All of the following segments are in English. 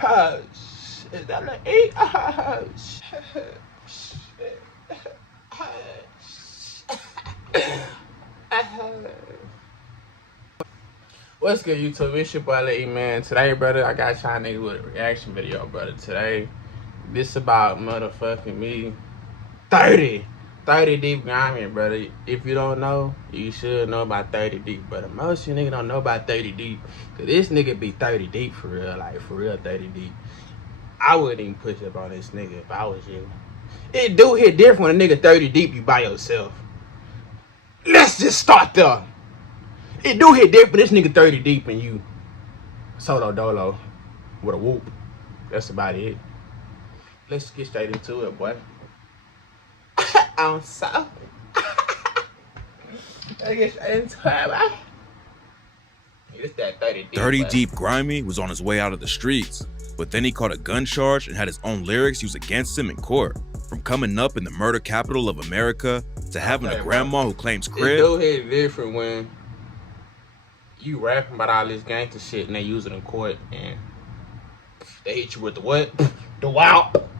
Oh, shit. That like eight. Oh, shit. Shit. What's good, YouTube? It's your boy Lee, man. Today, brother, I got y'all niggas with a reaction video, brother. Today, this about motherfucking me. 30 Deep Grimeyy, brother. If you don't know, you should know about 30 Deep, brother. Most of you niggas don't know about 30 Deep. Cause this nigga be 30 Deep for real, like for real 30 Deep. I wouldn't even push up on this nigga if I was you. It do hit different when a nigga 30 Deep you by yourself. Let's just start there. It do hit different this nigga 30 Deep and you solo dolo with a whoop. That's about it. Let's get straight into it, boy. I'm so. Let's get straight into it, boy. It's that 30 Deep. 30 Deep Grimeyy was on his way out of the streets, but then he caught a gun charge and had his own lyrics used against him in court. From coming up in the murder capital of America to having a grandma who claims crib. It do hit different when you rapping about all this gangster shit and they use it in court and they hit you with the what? The wop.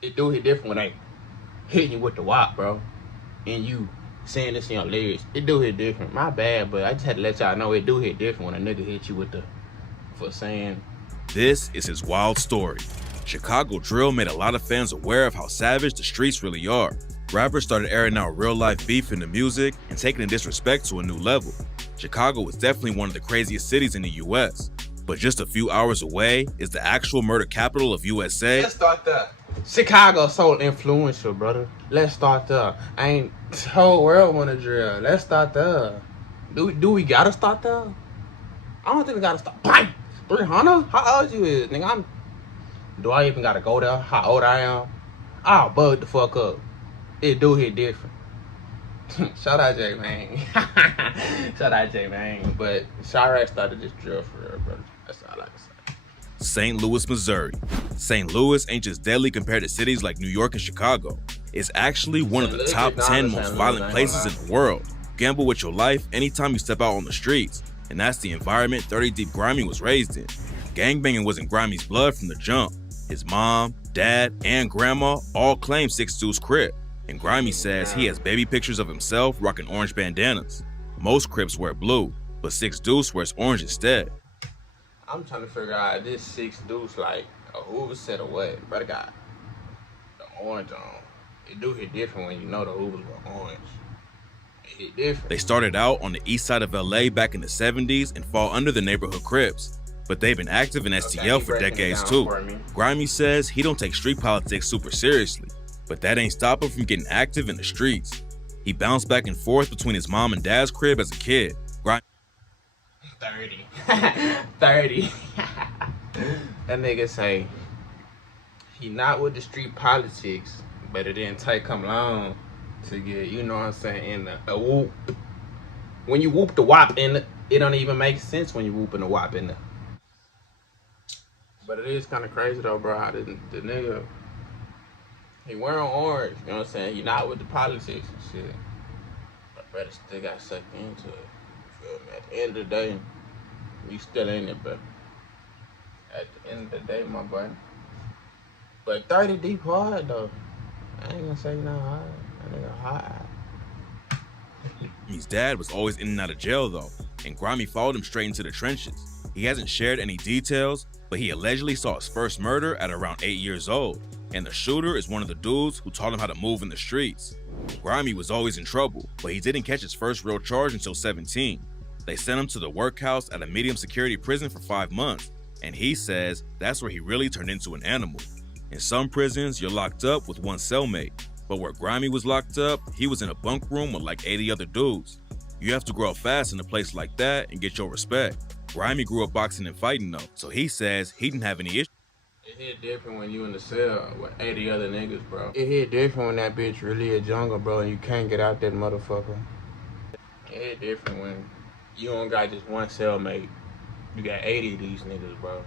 It do hit different when they hitting you with the wop, bro. And you saying this in your lyrics. It do hit different. My bad, but I just had to let y'all know it do hit different when a nigga hit you with the for saying. This is his wild story. Chicago drill made a lot of fans aware of how savage the streets really are. Rappers started airing out real life beef in the music and taking the disrespect to a new level. Chicago was definitely one of the craziest cities in the US, but just a few hours away is the actual murder capital of USA. Let's start there. Chicago so influential, brother. Let's start there. Ain't the whole world wanna drill. Let's start there. Do we gotta start there? I don't think we gotta start. Bang! 300? How old you is, nigga? Do I even gotta go there? How old I am? I'll bug the fuck up. It do hit different. Shout out J man. Shout out J man. But Chirac started this drill for real, brother. That's all I can say. St. Louis, Missouri. St. Louis ain't just deadly compared to cities like New York and Chicago. It's actually one of the top 10 most violent places in the world. Gamble with your life anytime you step out on the streets. And that's the environment 30 Deep Grimeyy was raised in. Gangbanging was in Grimey's blood from the jump. His mom, dad, and grandma all claim 6 Deuce crib. And Grimeyy says he has baby pictures of himself rocking orange bandanas. Most Crips wear blue, but 6 Deuce wears orange instead. I'm trying to figure out this 6 Deuce like a Hoover set or what. But I got the orange on. It do hit different when you know the Hoovers were orange. It hit different. They started out on the east side of LA back in the 70s and fall under the neighborhood Crips. But they've been active in STL for decades too. Grimeyy says he don't take street politics super seriously, but that ain't stop him from getting active in the streets. He bounced back and forth between his mom and dad's crib as a kid. 30. 30. That nigga say he not with the street politics, but it didn't take him long to get, you know what I'm saying, in the whoop. When you whoop the wop in the, it don't even make sense when you whooping the wop in the. But it is kind of crazy though, bro. How the nigga, he wearing orange, you know what I'm saying? He not with the politics and shit. But brother still got sucked into it. You feel me? At the end of the day, you still in it, but at the end of the day, my boy. But 30 Deep hard though. I ain't gonna say no hard. That nigga hard. His dad was always in and out of jail though, and Grimeyy followed him straight into the trenches. He hasn't shared any details, but he allegedly saw his first murder at around 8 years old, and the shooter is one of the dudes who taught him how to move in the streets. Grimeyy was always in trouble, but he didn't catch his first real charge until 17. They sent him to the workhouse at a medium security prison for 5 months, and he says that's where he really turned into an animal. In some prisons, you're locked up with one cellmate, but where Grimeyy was locked up, he was in a bunk room with like 80 other dudes. You have to grow up fast in a place like that and get your respect. Grimeyy grew up boxing and fighting though, so he says he didn't have any issues. It hit different when you in the cell with 80 other niggas, bro. It hit different when that bitch really a jungle, bro, and you can't get out that motherfucker. It hit different when you don't got just one cellmate. You got 80 of these niggas, bro.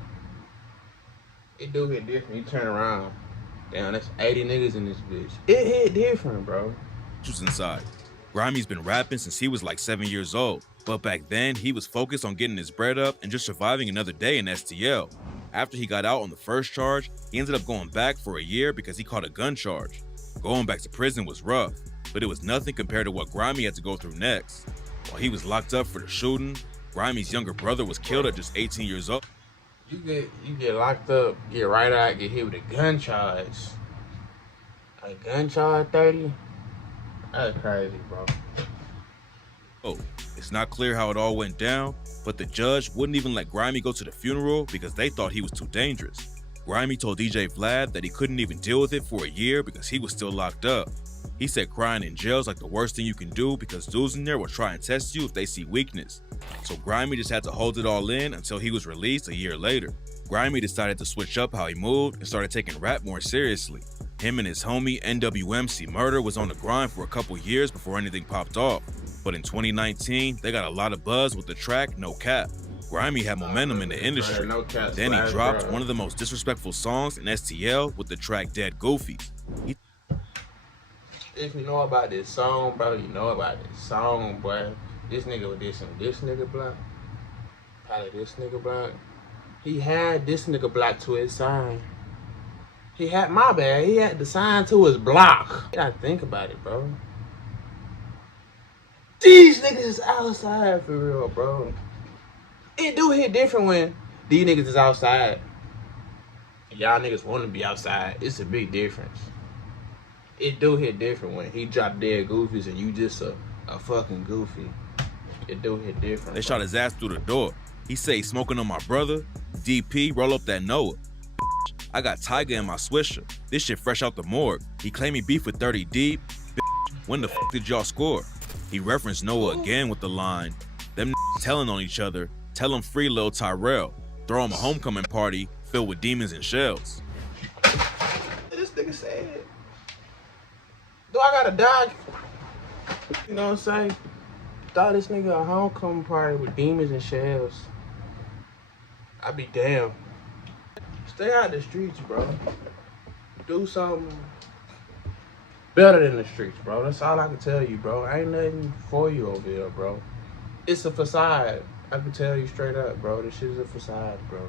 It do hit different. You turn around, damn, that's 80 niggas in this bitch. It hit different, bro. Inside. Grimey's been rapping since he was like 7 years old, but back then he was focused on getting his bread up and just surviving another day in STL. After he got out on the first charge, he ended up going back for a year because he caught a gun charge. Going back to prison was rough, but it was nothing compared to what Grimeyy had to go through next. While he was locked up for the shooting, Grimey's younger brother was killed at just 18 years old. You get locked up, get right out, get hit with a gun charge. A gun charge 30? That's crazy, bro. Oh, it's not clear how it all went down, but the judge wouldn't even let Grimeyy go to the funeral because they thought he was too dangerous. Grimeyy told DJ Vlad that he couldn't even deal with it for a year because he was still locked up. He said crying in jail is like the worst thing you can do because dudes in there will try and test you if they see weakness. So Grimeyy just had to hold it all in until he was released a year later. Grimeyy decided to switch up how he moved and started taking rap more seriously. Him and his homie NWMC Murder was on the grind for a couple years before anything popped off. But in 2019, they got a lot of buzz with the track No Cap. Grimeyy had momentum in the industry. Then he dropped one of the most disrespectful songs in STL with the track Dead Goofies. If you know about this song, bro, you know about this song, boy. This nigga was dissing this nigga block. Probably this nigga block. He had this nigga block to his sign. He had the sign to his block. You gotta think about it, bro. These niggas is outside for real, bro. It do hit different when these niggas is outside. Y'all niggas want to be outside. It's a big difference. It do hit different when he dropped Dead Goofies and you just a fucking goofy. It do hit different. They shot his ass through the door. He say he's smoking on my brother. DP, roll up that Noah. I got Tiger in my swisher. This shit fresh out the morgue. He claimed he beef with 30 Deep. When the fuck did y'all score? He referenced Noah again with the line, them telling on each other, tell him free Lil Tyrell. Throw him a homecoming party filled with demons and shells. This nigga said, do I gotta die? You know what I'm saying? Thought this nigga a homecoming party with demons and shells. I be damn. Stay out the streets, bro. Do something better than the streets, bro. That's all I can tell you, bro. Ain't nothing for you over here, bro. It's a facade. I can tell you straight up, bro. This shit is a facade, bro.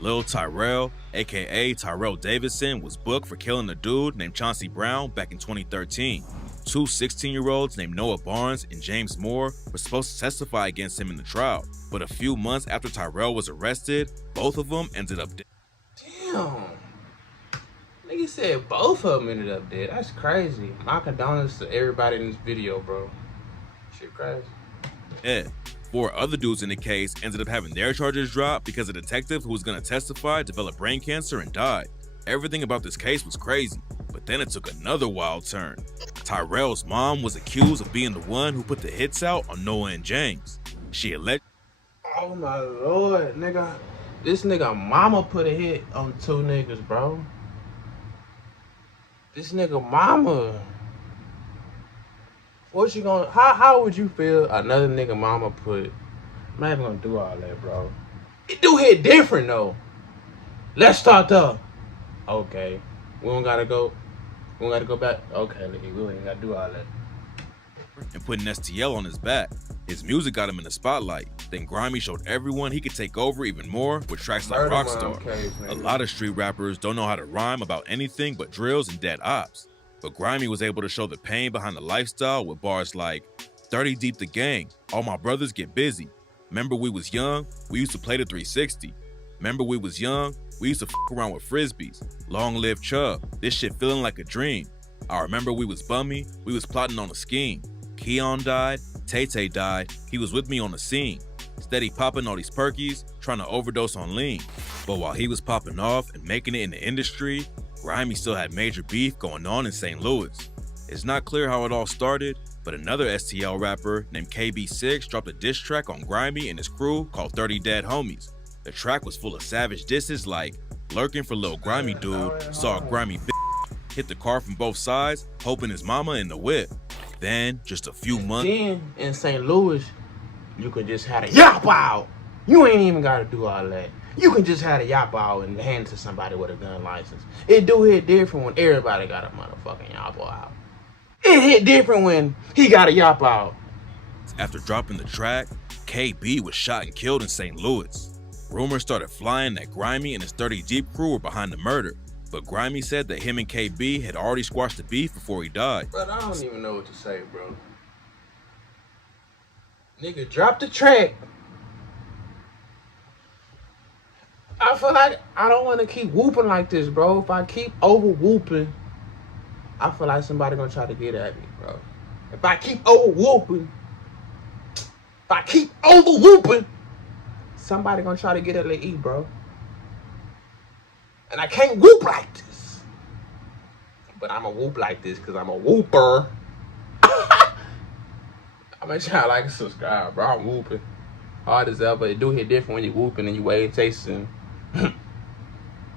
Lil Tyrell, aka Tyrell Davidson, was booked for killing a dude named Chauncey Brown back in 2013. Two 16-year-olds named Noah Barnes and James Moore were supposed to testify against him in the trial, but a few months after Tyrell was arrested, both of them ended up dead. Damn. Nigga said both of them ended up dead. That's crazy. My condolences to everybody in this video, bro. Shit crazy. Yeah. Four other dudes in the case ended up having their charges dropped because a detective who was going to testify developed brain cancer and died. Everything about this case was crazy, but then it took another wild turn. Tyrell's mom was accused of being the one who put the hits out on Noah and James. She alleged. Oh my lord, nigga. This nigga mama put a hit on two niggas, bro. This nigga mama. What you gonna, how would you feel another nigga mama put, I'm not even gonna do all that, bro. It do hit different though. Let's start up. Okay. We don't gotta go back. Okay, nigga, we ain't gotta do all that. And putting STL on his back. His music got him in the spotlight. Then Grimeyy showed everyone he could take over even more with tracks like Rockstar. A lot of street rappers don't know how to rhyme about anything but drills and dead ops. But Grimeyy was able to show the pain behind the lifestyle with bars like 30 deep the gang, all my brothers get busy. Remember we was young, we used to play the 360. Remember we was young, we used to fuck around with frisbees. Long live Chubb, this shit feeling like a dream. I remember we was bummy, we was plotting on a scheme. Keon died, Tay-Tay died, he was with me on the scene. Steady popping all these perkies, trying to overdose on lean. But while he was popping off and making it in the industry, Grimeyy still had major beef going on in St. Louis. It's not clear how it all started, but another STL rapper named KB6 dropped a diss track on Grimeyy and his crew called 30 Dead Homies. The track was full of savage disses like, lurking for Lil Grimeyy dude, saw a Grimeyy bitch, hit the car from both sides, hoping his mama in the whip. Then, just a few months. Then, in St. Louis, you could just have a yap out. You ain't even gotta do all that. You can just have a yap out and hand it to somebody with a gun license. It do hit different when everybody got a motherfucking yap out. It hit different when he got a yap out. After dropping the track, KB was shot and killed in St. Louis. Rumors started flying that Grimeyy and his 30 Deep crew were behind the murder, but Grimeyy said that him and KB had already squashed the beef before he died. But I don't even know what to say, bro. Nigga, drop the track. I feel like I don't want to keep whooping like this, bro. If I keep over whooping, I feel like somebody gonna try to get at me, bro. If I keep over whooping, somebody gonna try to get at Lil E, bro. And I can't whoop like this. But I'm a whoop like this because I'm a whooper. I make sure I like and subscribe, bro. I'm whooping hard as ever. It do hit different when you whooping and you wave chasing.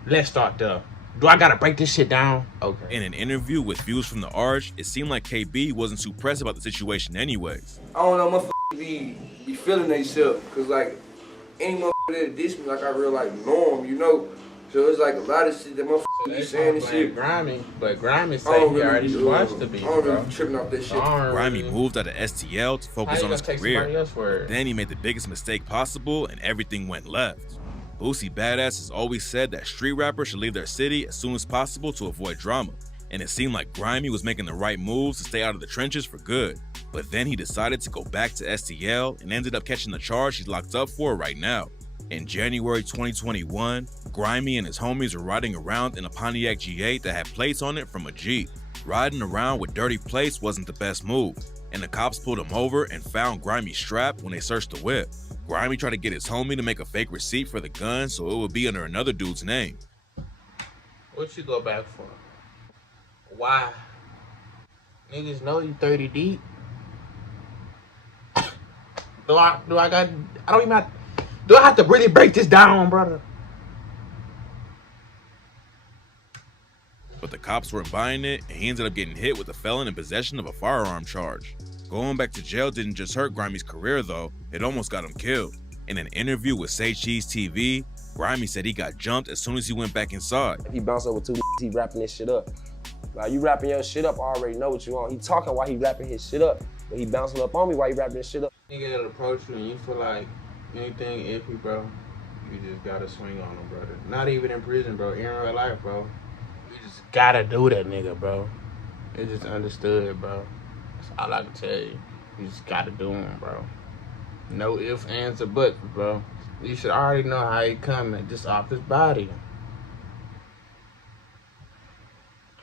Let's start there. Do I gotta break this shit down? Okay. In an interview with Views from the Arch, it seemed like KB wasn't too pressed about the situation anyways. I don't know, motherfuckers be feeling themselves, cause like any motherfucker that diss me, like I real like know 'em, you know. So it's like a lot of shit that motherfuckers be saying and shit. Grimeyy, but Grimeyy said he already squashed the beef, I don't bro. really be tripping off that shit. Grimeyy moved out of STL to focus on his career. But then he made the biggest mistake possible and everything went left. Boosie Badass has always said that street rappers should leave their city as soon as possible to avoid drama, and it seemed like Grimeyy was making the right moves to stay out of the trenches for good. But then he decided to go back to STL and ended up catching the charge he's locked up for right now. In January 2021, Grimeyy and his homies were riding around in a Pontiac G8 that had plates on it from a Jeep. Riding around with dirty plates wasn't the best move, and the cops pulled him over and found Grimeyy strapped when they searched the whip. Grimeyy tried to get his homie to make a fake receipt for the gun so it would be under another dude's name. What you go back for? Why? Niggas know you 30 deep. Do I have to really break this down, brother? But the cops weren't buying it, and he ended up getting hit with a felon in possession of a firearm charge. Going back to jail didn't just hurt Grimey's career though, it almost got him killed. In an interview with Say Cheese TV, Grimeyy said he got jumped as soon as he went back inside. He bounced over two he wrapping this shit up. Like, you wrapping your shit up, I already know what you want. He talking while he wrapping his shit up, but he bouncing up on me while he wrapping his shit up. Nigga that approach you and you feel like anything iffy, bro, you just gotta swing on him, brother. Not even in prison, bro, in real life, bro. You just gotta do that, nigga, bro. It's just understood, bro. That's all I can tell you. You just gotta do him, bro. No ifs, ands, or buts, bro. You should already know how he coming, just off his body.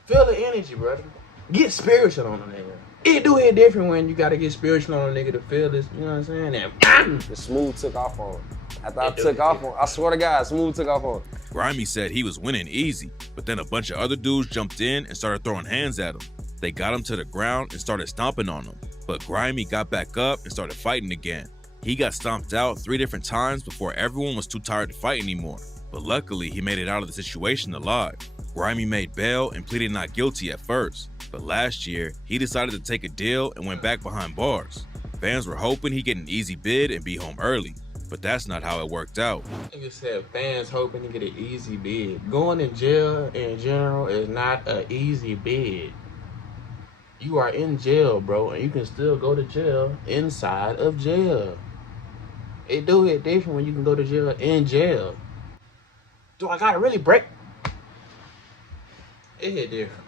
Feel the energy, brother. Get spiritual on a nigga. It do hit different when you gotta get spiritual on a nigga to feel this, you know what I'm saying? And The Smooth took off on him. After I took off on him, I swear to God, Smooth took off on him. Grimeyy said he was winning easy, but then a bunch of other dudes jumped in and started throwing hands at him. They got him to the ground and started stomping on him, but Grimeyy got back up and started fighting again. He got stomped out 3 different times before everyone was too tired to fight anymore, but luckily he made it out of the situation alive. Grimeyy made bail and pleaded not guilty at first, but last year he decided to take a deal and went back behind bars. Fans were hoping he'd get an easy bid and be home early, but that's not how it worked out. nigga said fans hoping to get an easy bid. Going in jail in general is not an easy bid. You are in jail, bro, and you can still go to jail inside of jail. It do hit different when you can go to jail in jail. Do I gotta really break? It hit different.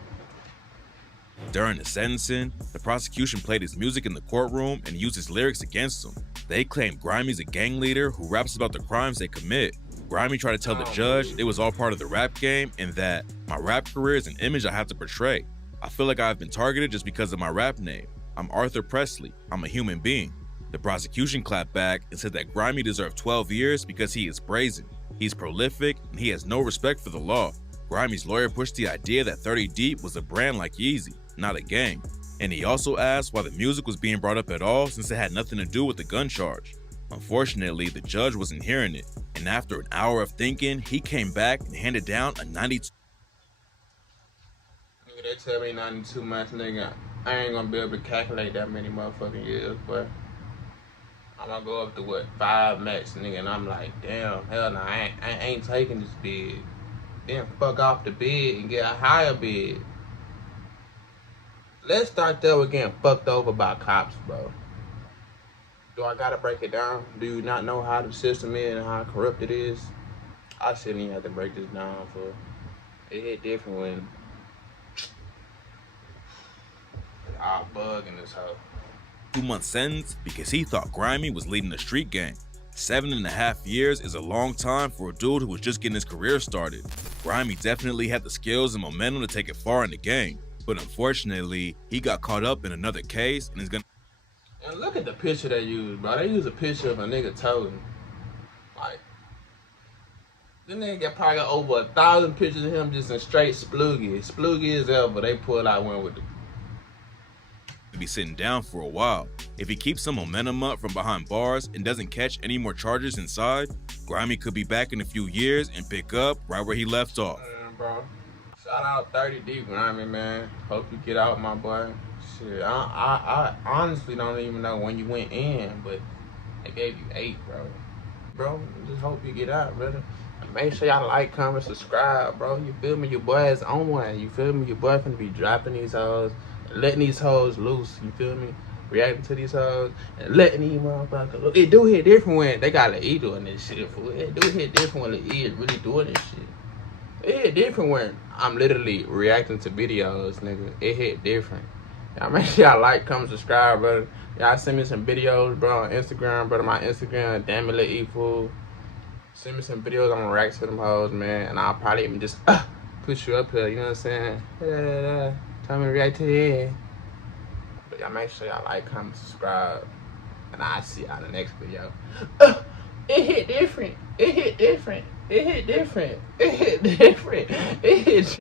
During the sentencing, the prosecution played his music in the courtroom and used his lyrics against him. They claimed Grimey's a gang leader who raps about the crimes they commit. Grimeyy tried to tell the judge it was all part of the rap game and that my rap career is an image I have to portray. I feel like I've been targeted just because of my rap name. I'm Arthur Presley. I'm a human being. The prosecution clapped back and said that Grimeyy deserved 12 years because he is brazen. He's prolific and he has no respect for the law. Grimey's lawyer pushed the idea that 30 Deep was a brand like Yeezy, not a gang. And he also asked why the music was being brought up at all since it had nothing to do with the gun charge. Unfortunately, the judge wasn't hearing it, and after an hour of thinking, he came back and handed down a 92. Nigga, they tell me 92 months, nigga. I ain't gonna be able to calculate that many motherfucking years, but I'm gonna go up to what, 5 max, nigga, and I'm like, damn, hell no, I ain't taking this bid. Then fuck off the bid and get a higher bid. Let's start there with getting fucked over by cops, bro. Do I gotta break it down? Do you not know how the system is and how corrupt it is? I shouldn't even have to break this down for it hit different when I bug in this hoe. 2-month sentence because he thought Grimeyy was leading a street gang. 7.5 years is a long time for a dude who was just getting his career started. Grimeyy definitely had the skills and momentum to take it far in the game, but unfortunately, he got caught up in another case and is gonna. And look at the picture they used, bro. They used a picture of a nigga toting. Like, this nigga probably got over 1,000 pictures of him just in straight sploogie. Sploogie as ever. They pulled out one with the be sitting down for a while. If he keeps some momentum up from behind bars and doesn't catch any more charges inside, Grimeyy could be back in a few years and pick up right where he left off. Bro. Shout out 30 Deep Grimeyy, man. Hope you get out, my boy. Shit, I honestly don't even know when you went in, but they gave you 8, bro. Bro, just hope you get out, brother. Make sure y'all like, comment, subscribe, bro. You feel me? Your boy is on one. You feel me? Your boy finna be dropping these hoes, letting these hoes loose. You feel me? Reacting to these hoes and letting these motherfuckers look. It do hit different when they got E doing this shit, fool. It do hit different when the E is really doing this shit. It hit different when I'm literally reacting to videos, nigga. It hit different. Y'all make sure y'all like, comment, subscribe, brother. Y'all send me some videos, bro, on Instagram, brother. My Instagram, damn it, let E fool. Send me some videos. I'm gonna react to them hoes, man. And I'll probably even just put you up here, you know what I'm saying? Tell me to react to it. But y'all make sure y'all like, comment, subscribe. And I'll see y'all in the next video. It hit different. It hit different. It hit different. It hit different. It hit